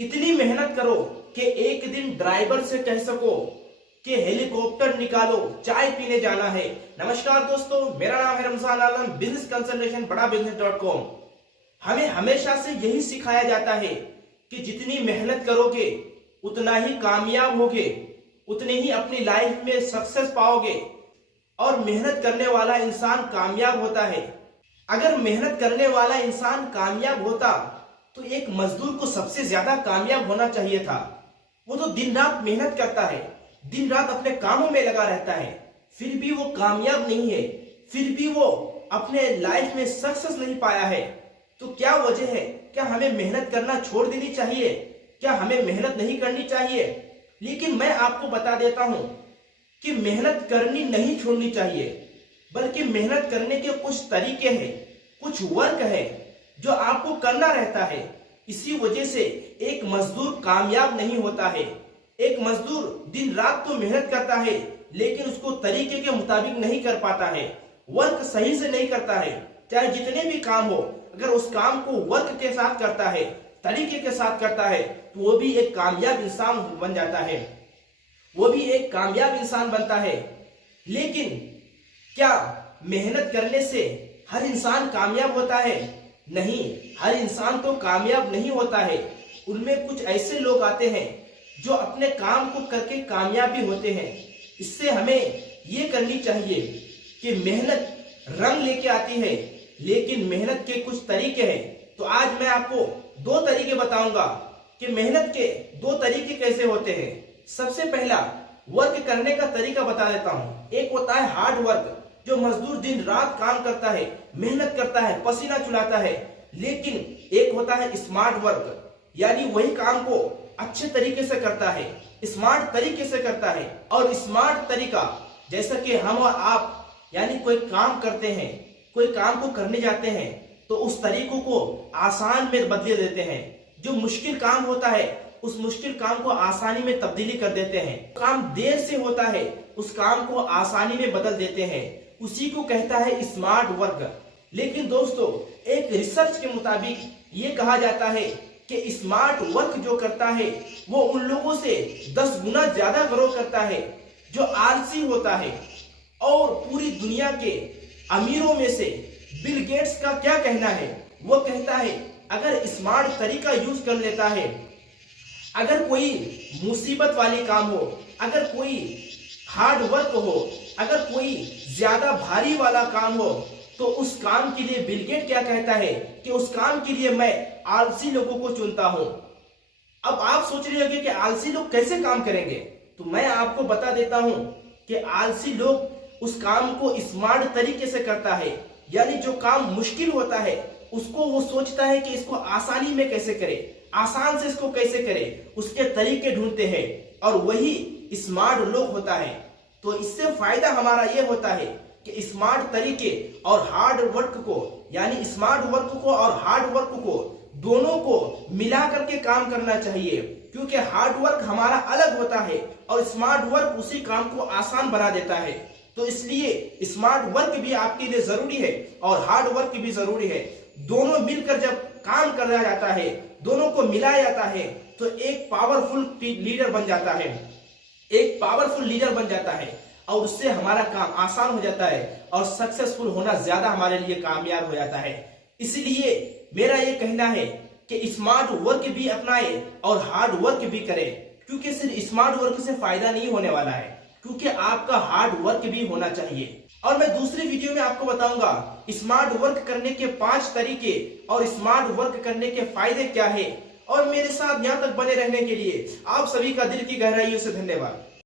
इतनी मेहनत करो कि एक दिन ड्राइवर से कह सको कि हेलीकॉप्टर निकालो, चाय पीने जाना है। नमस्कार दोस्तों, मेरा नाम है रमजान आलम, बिजनेस कंसल्टेशन badabusiness.com। हमें हमेशा से यही सिखाया जाता है कि जितनी मेहनत करोगे उतना ही कामयाब होगे, उतने ही अपनी लाइफ में सक्सेस पाओगे और मेहनत करने वाला इंसान कामयाब होता है। अगर मेहनत करने वाला इंसान कामयाब होता तो एक मजदूर को सबसे ज्यादा कामयाब होना चाहिए था। वो तो दिन रात मेहनत करता है, दिन रात अपने कामों में लगा रहता है, फिर भी वो कामयाब नहीं है, फिर भी वो अपने लाइफ में सक्सेस नहीं पाया है। तो क्या वजह है? क्या हमें मेहनत करना छोड़ देनी चाहिए? क्या हमें मेहनत नहीं करनी चाहिए? लेकिन मैं आपको बता देता हूं कि मेहनत करनी नहीं छोड़नी चाहिए, बल्कि मेहनत करने के कुछ तरीके हैं, कुछ वर्क है जो आपको करना रहता है। इसी वजह से एक मजदूर कामयाब नहीं होता है। एक मजदूर दिन रात तो मेहनत करता है, लेकिन उसको तरीके के मुताबिक नहीं कर पाता है, वर्क सही से नहीं करता है। चाहे जितने भी काम हो, अगर उस काम को वर्क के साथ करता है, तरीके के साथ करता है, तो वो भी एक कामयाब इंसान बन जाता है, वो भी एक कामयाब इंसान बनता है। लेकिन क्या मेहनत करने से हर इंसान कामयाब होता है? नहीं, हर इंसान तो कामयाब नहीं होता है। उनमें कुछ ऐसे लोग आते हैं जो अपने काम को करके कामयाब भी होते हैं। इससे हमें ये करनी चाहिए कि मेहनत रंग लेके आती है, लेकिन मेहनत के कुछ तरीके हैं। तो आज मैं आपको दो तरीके बताऊंगा कि मेहनत के दो तरीके कैसे होते हैं। सबसे पहला वर्क करने का तरीका बता देता हूं। एक होता है हार्ड वर्क, जो मजदूर दिन रात काम करता है, मेहनत करता है, पसीना चुलाता है। लेकिन एक होता है स्मार्ट वर्क, यानी वही काम को अच्छे तरीके से करता है, स्मार्ट तरीके से करता है। और स्मार्ट तरीका जैसा कि हम और आप यानी कोई काम करते हैं, कोई काम को करने जाते हैं, तो उस तरीकों को आसान में बदल देते हैं। जो मुश्किल काम होता है उस मुश्किल काम को आसानी में तब्दीली कर देते हैं। काम देर से होता है उस काम को आसानी में बदल देते हैं। उसी को कहता है स्मार्ट वर्क। लेकिन दोस्तों, एक रिसर्च के मुताबिक ये कहा जाता है कि स्मार्ट वर्क जो करता है वो उन लोगों से 10 गुना ज्यादा ग्रो करता है जो आलसी होता है। और पूरी दुनिया के अमीरों में से बिल गेट्स का क्या कहना है? वो कहता है अगर स्मार्ट तरीका यूज कर लेता है, अगर कोई मुसीबत वाली काम हो, अगर कोई हार्ड वर्क हो, अगर कोई ज्यादा भारी वाला काम हो, तो उस काम के लिए बिल गेट क्या कहता है कि उस काम के लिए मैं आलसी लोगों को चुनता हूं। अब आप सोच रहे होंगे कि आलसी लोग कैसे काम करेंगे, तो मैं आपको बता देता हूं कि आलसी लोग उस काम को स्मार्ट तरीके से करता है। यानी जो काम मुश्किल होता है उसको वो सोचता है कि इसको आसानी में कैसे करे, आसान से इसको कैसे करे, उसके तरीके ढूंढते हैं, और वही स्मार्ट लोग होता है। तो इससे फायदा हमारा ये होता है कि स्मार्ट तरीके और हार्ड वर्क को, यानी स्मार्ट वर्क को और हार्ड वर्क को दोनों को मिला करके काम करना चाहिए। क्योंकि हार्ड वर्क हमारा अलग होता है और स्मार्ट वर्क उसी काम को आसान बना देता है। तो इसलिए स्मार्ट वर्क भी आपके लिए जरूरी है और हार्ड वर्क भी जरूरी है। दोनों मिलकर जब काम कराया जाता है, दोनों को मिलाया जाता है, तो एक पावरफुल लीडर बन जाता है, एक पावरफुल लीडर बन जाता है, और उससे हमारा काम आसान हो जाता है और सक्सेसफुल होना ज्यादा हमारे लिए कामयाब हो जाता है। इसलिए मेरा ये कहना है कि स्मार्ट वर्क भी अपनाए और हार्ड वर्क भी करें। क्योंकि सिर्फ स्मार्ट वर्क से फायदा नहीं होने वाला है, क्योंकि आपका हार्ड वर्क भी होना चाहिए। और मैं दूसरी वीडियो में आपको बताऊंगा स्मार्ट वर्क करने के 5 तरीके और स्मार्ट वर्क करने के फायदे क्या है। और मेरे साथ यहाँ तक बने रहने के लिए आप सभी का दिल की गहराइयों से धन्यवाद।